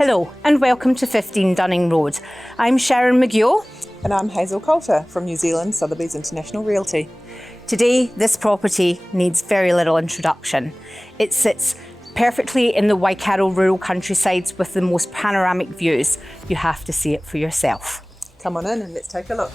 Hello and welcome to 15 Dunning Road. I'm Sharon McGill. And I'm Hazel Coulter from New Zealand Sotheby's International Realty. Today this property needs very little introduction. It sits perfectly in the Waikato rural countrysides with the most panoramic views. You have to see it for yourself. Come on in and let's take a look.